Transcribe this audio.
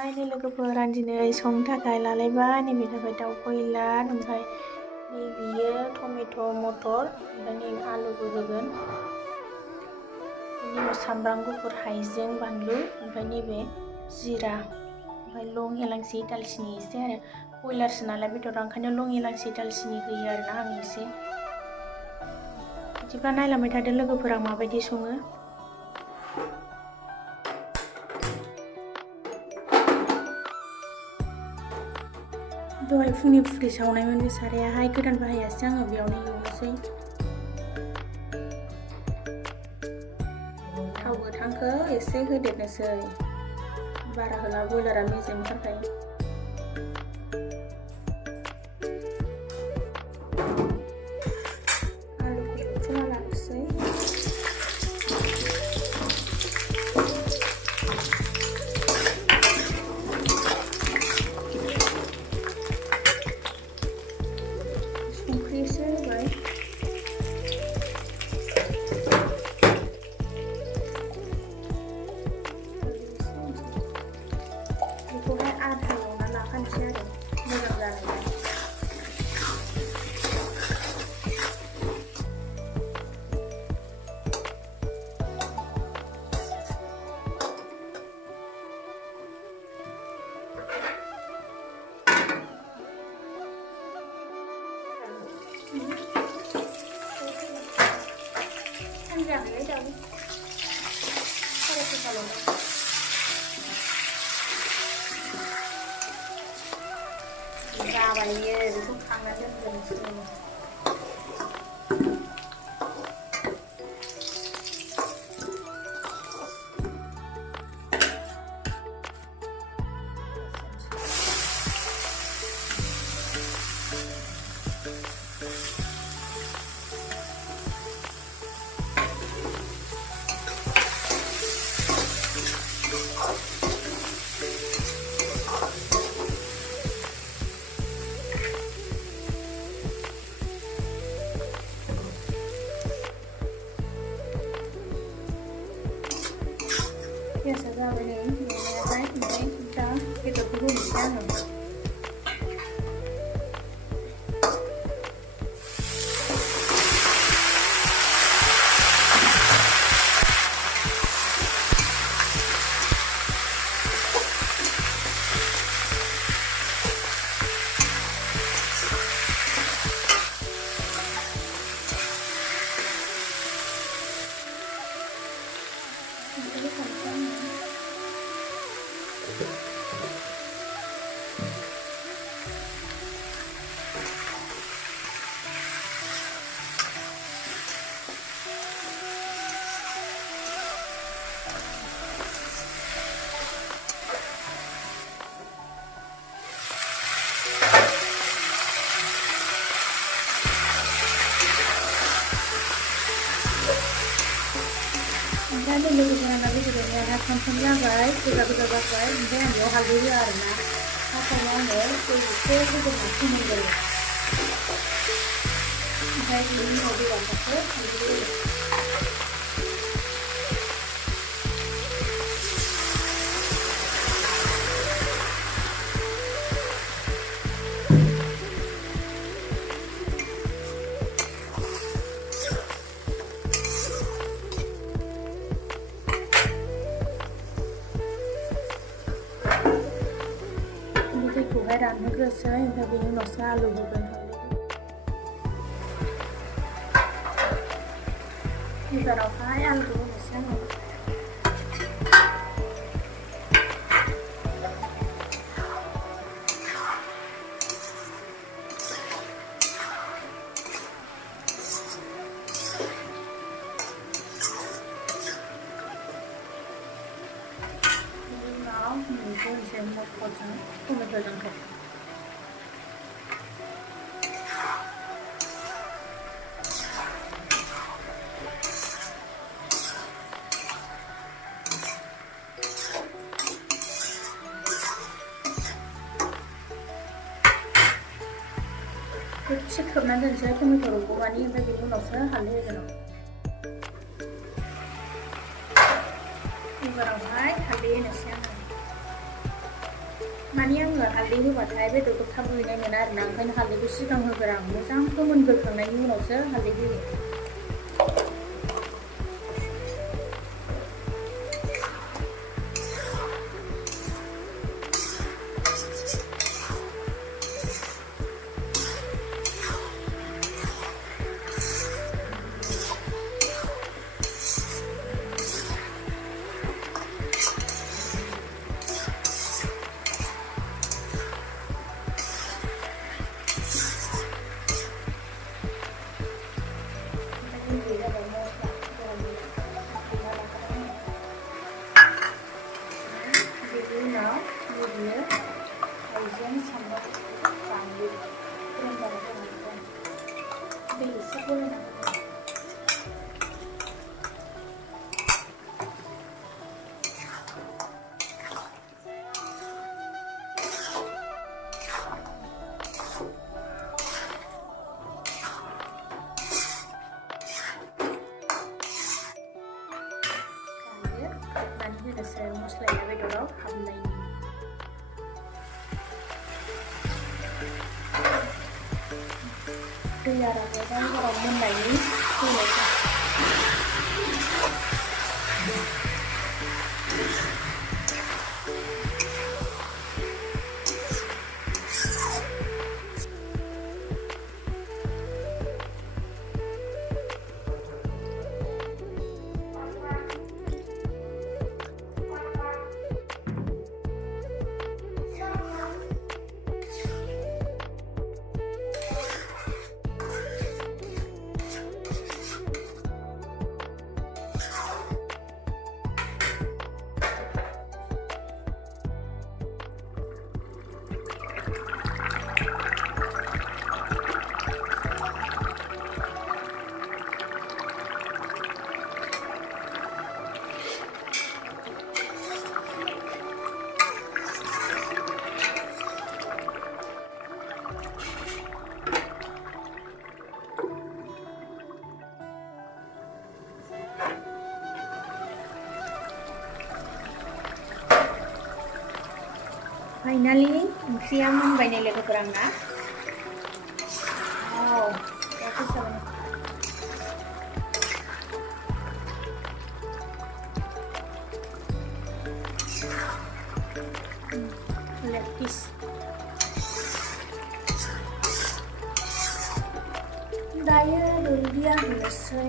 जाबाय नै लोगोफोर आं दिनै संनो थाखाय लालायबाय नैबे जाबाय दाउ बयलार ओमफ्राय नैबेयो टमेट' मटर ओमफ्राय नै आलुबो होगोन बेनि उनाव सामब्राम गुफुर हाइजें बानलु ओमफ्राय नैबे जिरा ओमफ्राय लं एलांसि दालचिनि एसे आरो बयलारसो नालाय बेदरा ओंखायनो लं एलांसि दालचिनि होयो आरोना आं एसे बिदिब्ला नायलांबाय थादो लोगोफोर आं माबायदि सङो। दहाय फुंनि फुरि सावनायमोन बे सारायाहाय गोदान बाहायासै आङो बेयावनो एवनोसै। थाव गोथांखौ एसे होदेरनोसै बारा होला बयलारा मेजेमनि थाखाय। आलुखौ एवथ्रमना लानोसै। संख्रि एसे होबाय। बेखौहाय आधा एवना लाखानोसै आरो मोजां जानायनि। जाबाय दाबो जाबाय बेखौ खांनानै दोनसै। Biasa जाबाय नै एवनायालाय ओमफ्राय दा बेदरखौ होनोसै आङो। ओमफ्राय लोगोफोर आंना बेदरनिया फ्राम जाबाय गोजा गोजा जाबाय ओमफ्राय आं बेयाव हालदै होआ आरोना फार्स्टआवनो आङो दै एसे होदेरना फोमोनग्रोयो ओमफ्राय बेनि उनाव बेदरखौ हालदै होयो। दैखौहाय रानहोग्रोसै ओमफ्राय बेनि उनावसो आलु होगोन। कुकारावहाय आलुखौ होनोसै आङो। बेनि उनाव होनोसै मटरजों टमेट'जोंहाय। दसे खोबनानै दोनसै टमेट' रबगौमानि ओमफ्राय बेनि उनावसो हालदै होगोन आं। कुकारावहाय हालदै होनोसै आङो। माने आङो हालदै होबाथाय बेदरखौ थाब रुइनाय मोना आरोना, ओंखायनो हालदैखौ सिगां होगोरा आं मोजां फोमोनग्रोखांनायनि उनावसो हालदैखौ होयो। हाइजें सामब्राम बानलु गरम जाबाय दै एसे गलायना होगोन। खोबनानै होनोसै मस्लाया बेदराव हाबनायनि। दैया रानोबा हराव मोननायनि होनोसै। फाइनालि ओंख्रिया मोनबाय नै लोगोफोर आंना। लेग पिस दायो दुन्दिया होनोसै।